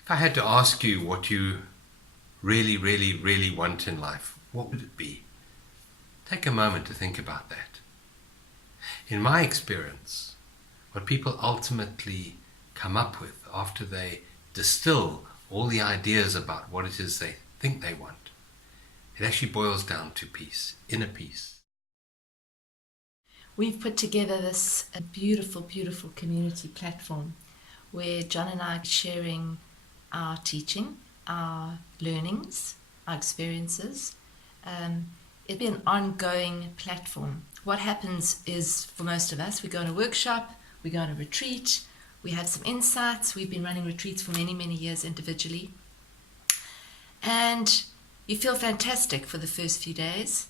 If I had to ask you what you really, really, really want in life, what would it be? Take a moment to think about that. In my experience, what people ultimately come up with after they distill all the ideas about what it is they think they want, it actually boils down to peace, inner peace. We've put together this beautiful, beautiful community platform where John and I are sharing our teaching, our learnings, our experiences. It'll be an ongoing platform. What happens is, for most of us, we go on a workshop, we go on a retreat, we have some insights. We've been running retreats for many, many years individually. And you feel fantastic for the first few days,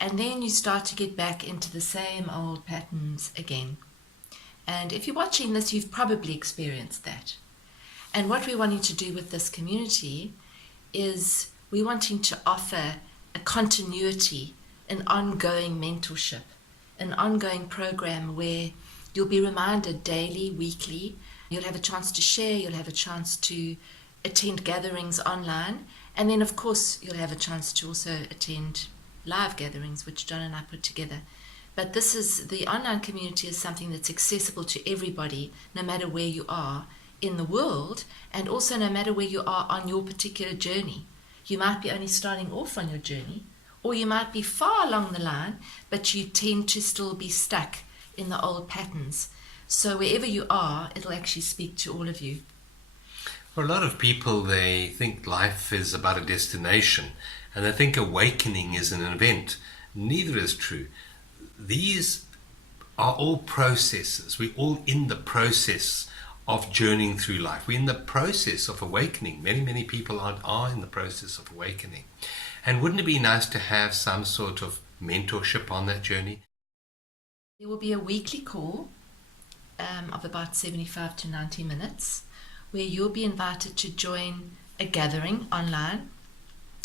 and then you start to get back into the same old patterns again. And if you're watching this, you've probably experienced that. And what we're wanting to do with this community is we're wanting to offer a continuity, an ongoing mentorship, an ongoing program where you'll be reminded daily, weekly. You'll have a chance to share, you'll have a chance to attend gatherings online, and then of course you'll have a chance to also attend live gatherings, which John and I put together. But the online community is something that's accessible to everybody, no matter where you are in the world, and also no matter where you are on your particular journey. You might be only starting off on your journey, or you might be far along the line, but you tend to still be stuck in the old patterns. So wherever you are, it'll actually speak to all of you. For a lot of people, they think life is about a destination, and they think awakening is an event. Neither is true. These are all processes. We're all in the process of journeying through life. We're in the process of awakening. Many, many people are in the process of awakening. And wouldn't it be nice to have some sort of mentorship on that journey? There will be a weekly call of about 75 to 90 minutes where you'll be invited to join a gathering online,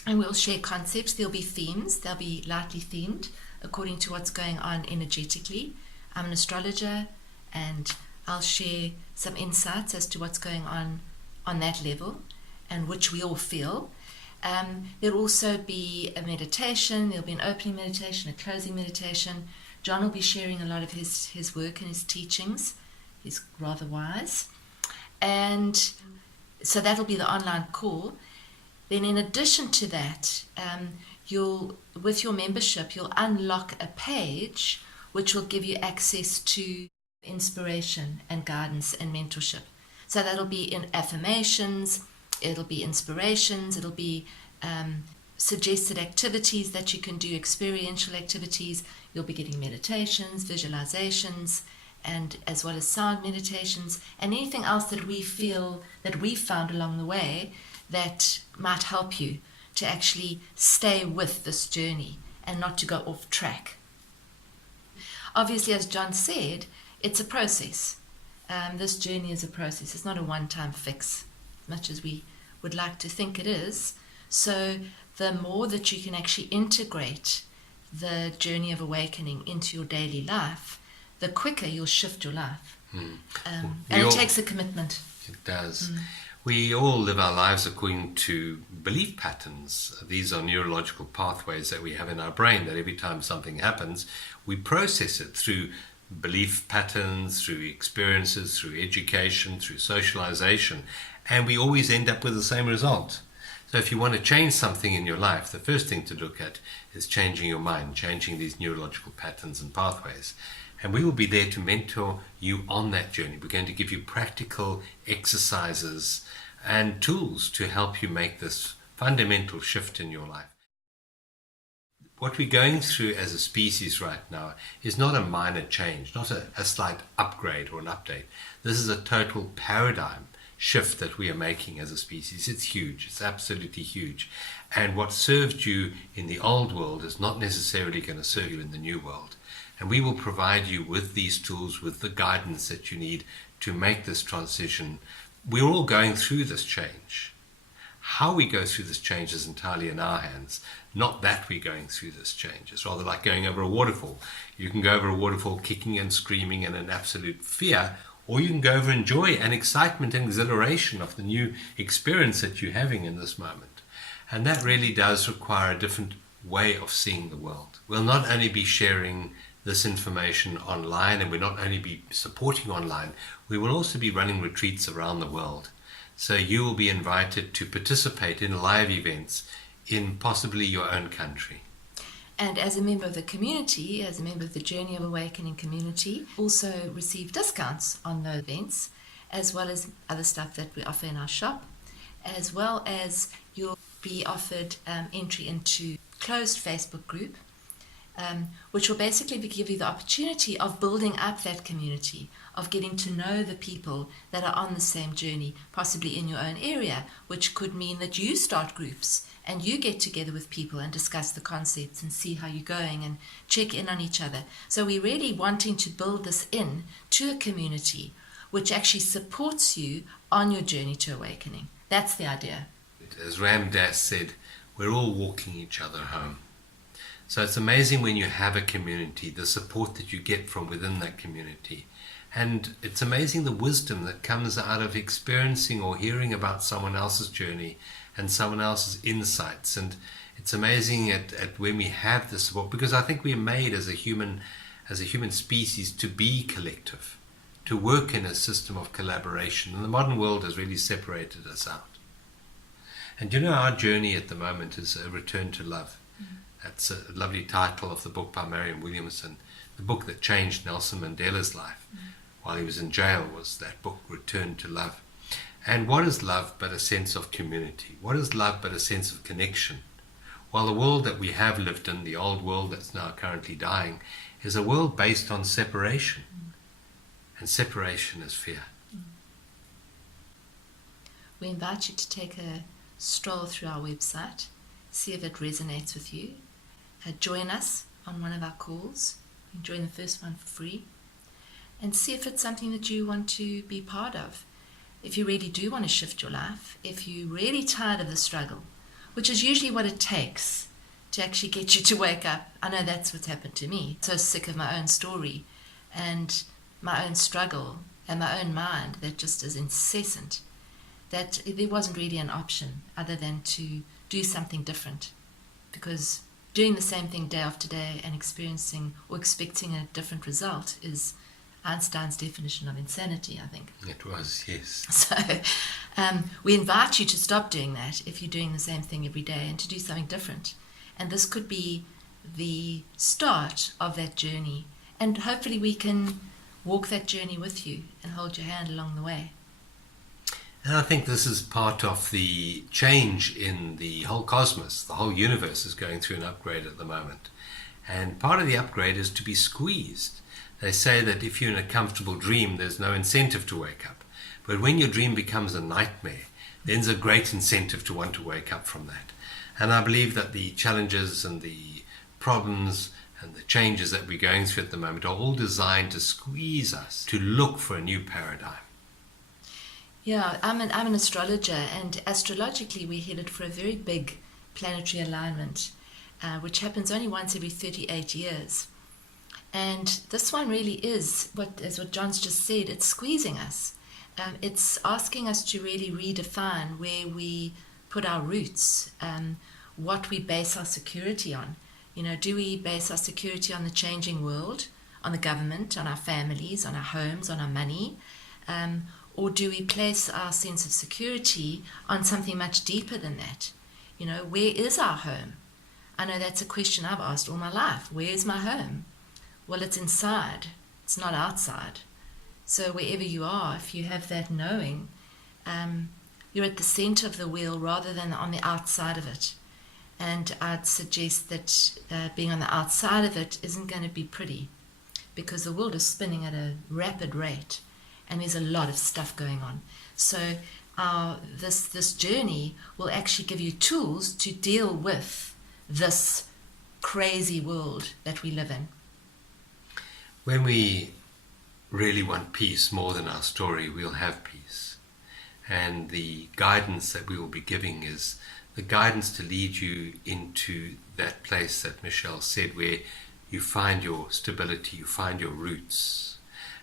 and we'll share concepts. There'll be themes. They'll be lightly themed according to what's going on energetically. I'm an astrologer, and I'll share some insights as to what's going on that level and which we all feel. There'll also be a meditation. There'll be an opening meditation, a closing meditation. John will be sharing a lot of his work and his teachings. He's rather wise. And so that'll be the online call. Then in addition to that, with your membership, you'll unlock a page which will give you access to inspiration and guidance and mentorship. So that'll be in affirmations, it'll be inspirations, it'll be suggested activities that you can do, experiential activities. You'll be getting meditations, visualizations, and as well as sound meditations, and anything else that we feel that we've found along the way that might help you to actually stay with this journey and not to go off track. Obviously, as John said, it's a process. This journey is a process. It's not a one-time fix, as much as we would like to think it is. So the more that you can actually integrate the journey of awakening into your daily life, the quicker you'll shift your life. And it takes a commitment. It does. We all live our lives according to belief patterns. These are neurological pathways that we have in our brain, that every time something happens, we process it through belief patterns, through experiences, through education, through socialization, and we always end up with the same result. So if you want to change something in your life, the first thing to look at is changing your mind, changing these neurological patterns and pathways. And we will be there to mentor you on that journey. We're going to give you practical exercises and tools to help you make this fundamental shift in your life. What we're going through as a species right now is not a minor change, not a slight upgrade or an update. This is a total paradigm shift that we are making as a species. It's huge. It's absolutely huge. And what served you in the old world is not necessarily going to serve you in the new world. And we will provide you with these tools, with the guidance that you need to make this transition. We're all going through this change. How we go through this change is entirely in our hands, not that we're going through this change. It's rather like going over a waterfall. You can go over a waterfall kicking and screaming and in absolute fear, or you can go over in joy and excitement and exhilaration of the new experience that you're having in this moment. And that really does require a different way of seeing the world. We'll not only be sharing this information online, and we'll not only be supporting online, we will also be running retreats around the world. So you will be invited to participate in live events in possibly your own country. And as a member of the community, as a member of the Journey of Awakening community, also receive discounts on those events, as well as other stuff that we offer in our shop, as well as you'll be offered entry into closed Facebook group, which will basically give you the opportunity of building up that community, of getting to know the people that are on the same journey, possibly in your own area, which could mean that you start groups and you get together with people and discuss the concepts and see how you're going and check in on each other. So we're really wanting to build this in to a community which actually supports you on your journey to awakening. That's the idea. As Ram Dass said, we're all walking each other home. So it's amazing when you have a community, the support that you get from within that community. And it's amazing the wisdom that comes out of experiencing or hearing about someone else's journey and someone else's insights. And it's amazing at when we have this support, because I think we're made as a human species to be collective, to work in a system of collaboration. And the modern world has really separated us out. And our journey at the moment is a return to love. That's a lovely title of the book by Marianne Williamson. The book that changed Nelson Mandela's life while he was in jail was that book, Return to Love. And what is love but a sense of community? What is love but a sense of connection? While the world that we have lived in, the old world that's now currently dying, is a world based on separation. And separation is fear. We invite you to take a stroll through our website, see if it resonates with you. Join us on one of our calls. You can join the first one for free. And see if it's something that you want to be part of. If you really do want to shift your life, if you're really tired of the struggle, which is usually what it takes to actually get you to wake up. I know that's what's happened to me. So sick of my own story and my own struggle and my own mind that just is incessant, that there wasn't really an option other than to do something different, because doing the same thing day after day and experiencing or expecting a different result is Einstein's definition of insanity, I think. It was, yes. So we invite you to stop doing that if you're doing the same thing every day and to do something different. And this could be the start of that journey. And hopefully we can walk that journey with you and hold your hand along the way. And I think this is part of the change in the whole cosmos. The whole universe is going through an upgrade at the moment. And part of the upgrade is to be squeezed. They say that if you're in a comfortable dream, there's no incentive to wake up. But when your dream becomes a nightmare, then there's a great incentive to want to wake up from that. And I believe that the challenges and the problems and the changes that we're going through at the moment are all designed to squeeze us to look for a new paradigm. Yeah, I'm an astrologer, and astrologically we're headed for a very big planetary alignment, which happens only once every 38 years. And this one really is, what John's just said, it's squeezing us. It's asking us to really redefine where we put our roots, what we base our security on. Do we base our security on the changing world, on the government, on our families, on our homes, on our money? Or do we place our sense of security on something much deeper than that? Where is our home? I know that's a question I've asked all my life. Where is my home? Well, it's inside. It's not outside. So wherever you are, if you have that knowing, you're at the center of the wheel rather than on the outside of it. And I'd suggest that being on the outside of it isn't going to be pretty, because the world is spinning at a rapid rate and there's a lot of stuff going on. So this journey will actually give you tools to deal with this crazy world that we live in. When we really want peace more than our story, we'll have peace. And the guidance that we will be giving is the guidance to lead you into that place that Michelle said, where you find your stability, you find your roots.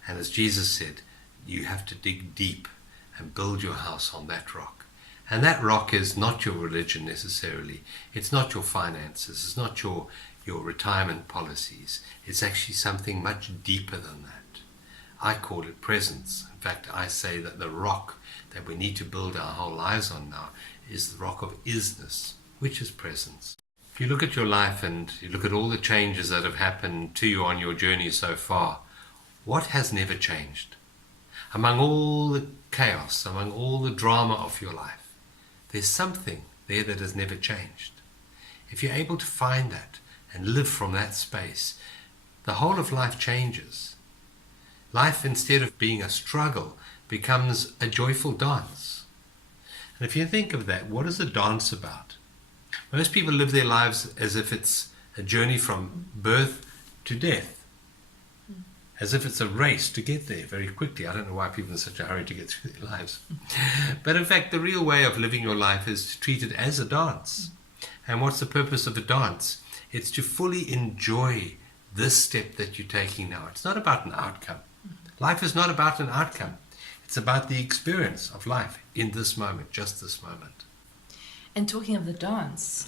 And as Jesus said, you have to dig deep and build your house on that rock. And that rock is not your religion necessarily. It's not your finances. It's not your retirement policies. It's actually something much deeper than that. I call it presence. In fact, I say that the rock that we need to build our whole lives on now is the rock of isness, which is presence. If you look at your life and you look at all the changes that have happened to you on your journey so far, what has never changed? Among all the chaos, among all the drama of your life, there's something there that has never changed. If you're able to find that and live from that space, the whole of life changes. Life, instead of being a struggle, becomes a joyful dance. And if you think of that, what is a dance about? Most people live their lives as if it's a journey from birth to death, as if it's a race to get there very quickly. I don't know why people are in such a hurry to get through their lives. But in fact, the real way of living your life is to treat it as a dance. And what's the purpose of a dance? It's to fully enjoy this step that you're taking now. It's not about an outcome. Life is not about an outcome. It's about the experience of life in this moment, just this moment. And talking of the dance,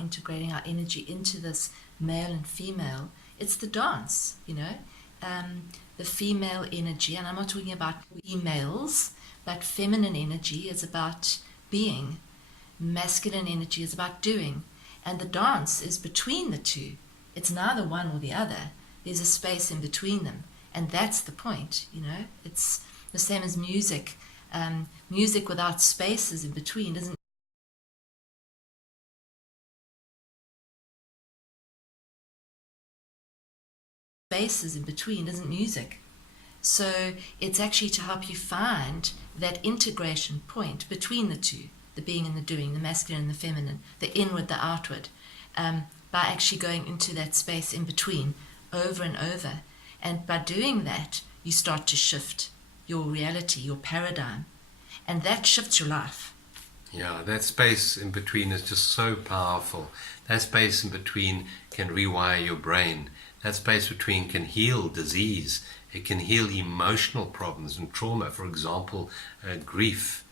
integrating our energy into this male and female, it's the dance, the female energy, and I'm not talking about females, but feminine energy is about being. Masculine energy is about doing. And the dance is between the two. It's neither one or the other. There's a space in between them. And that's the point, It's the same as music. Music without spaces in between doesn't music. So it's actually to help you find that integration point between the two, the being and the doing, the masculine and the feminine, the inward, the outward, by actually going into that space in between over and over. And by doing that, you start to shift your reality, your paradigm, and that shifts your life. Yeah, that space in between is just so powerful. That space in between can rewire your brain. That space between can heal disease. It can heal emotional problems and trauma. For example, grief.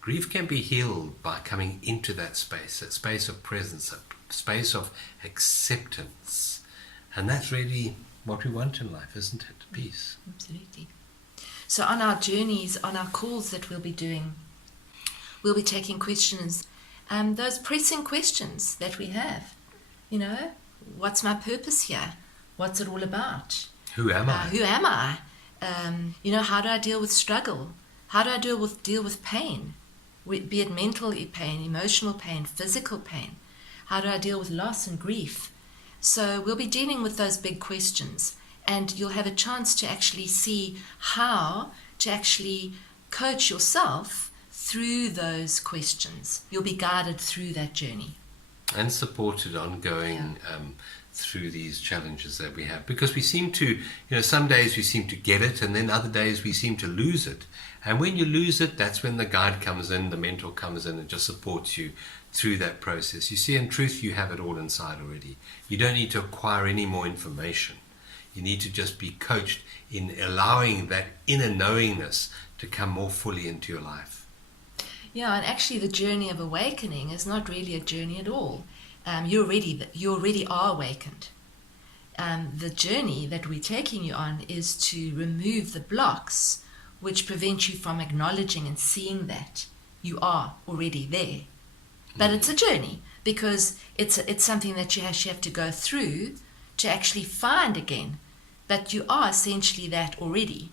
Grief can be healed by coming into that space of presence, a space of acceptance. And that's really what we want in life, isn't it? Peace. Absolutely. So on our journeys, on our calls that we'll be doing, we'll be taking questions, those pressing questions that we have. What's my purpose here? What's it all about? Who am I? Who am I? How do I deal with struggle? How do I deal with pain? Be it mental pain, emotional pain, physical pain. How do I deal with loss and grief? So we'll be dealing with those big questions, and you'll have a chance to actually see how to actually coach yourself through those questions. You'll be guided through that journey. And supported ongoing through these challenges that we have. Because we seem to, some days we seem to get it, and then other days we seem to lose it. And when you lose it, that's when the guide comes in, the mentor comes in and just supports you through that process. You see, in truth, you have it all inside already. You don't need to acquire any more information. You need to just be coached in allowing that inner knowingness to come more fully into your life. Yeah, and actually the journey of awakening is not really a journey at all. You already are awakened. The journey that we're taking you on is to remove the blocks which prevent you from acknowledging and seeing that you are already there. But it's a journey, because it's something that you actually have to go through to actually find again. But you are essentially that already.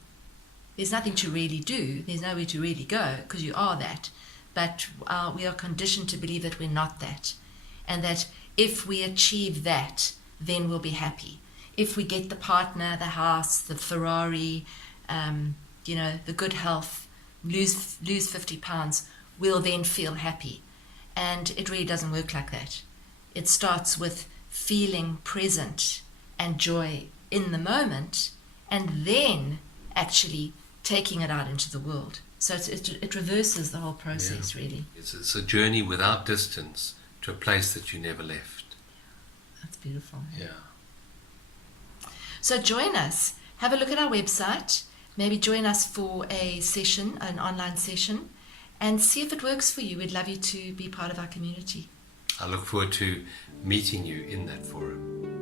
There's nothing to really do. There's nowhere to really go, because you are that. But we are conditioned to believe that we're not that. And that if we achieve that, then we'll be happy. If we get the partner, the house, the Ferrari, the good health, lose 50 pounds, we'll then feel happy. And it really doesn't work like that. It starts with feeling present and joy in the moment, and then actually taking it out into the world. So it reverses the whole process, really. It's a journey without distance to a place that you never left. That's beautiful. Yeah. So join us. Have a look at our website. Maybe join us for a session, an online session, and see if it works for you. We'd love you to be part of our community. I look forward to meeting you in that forum.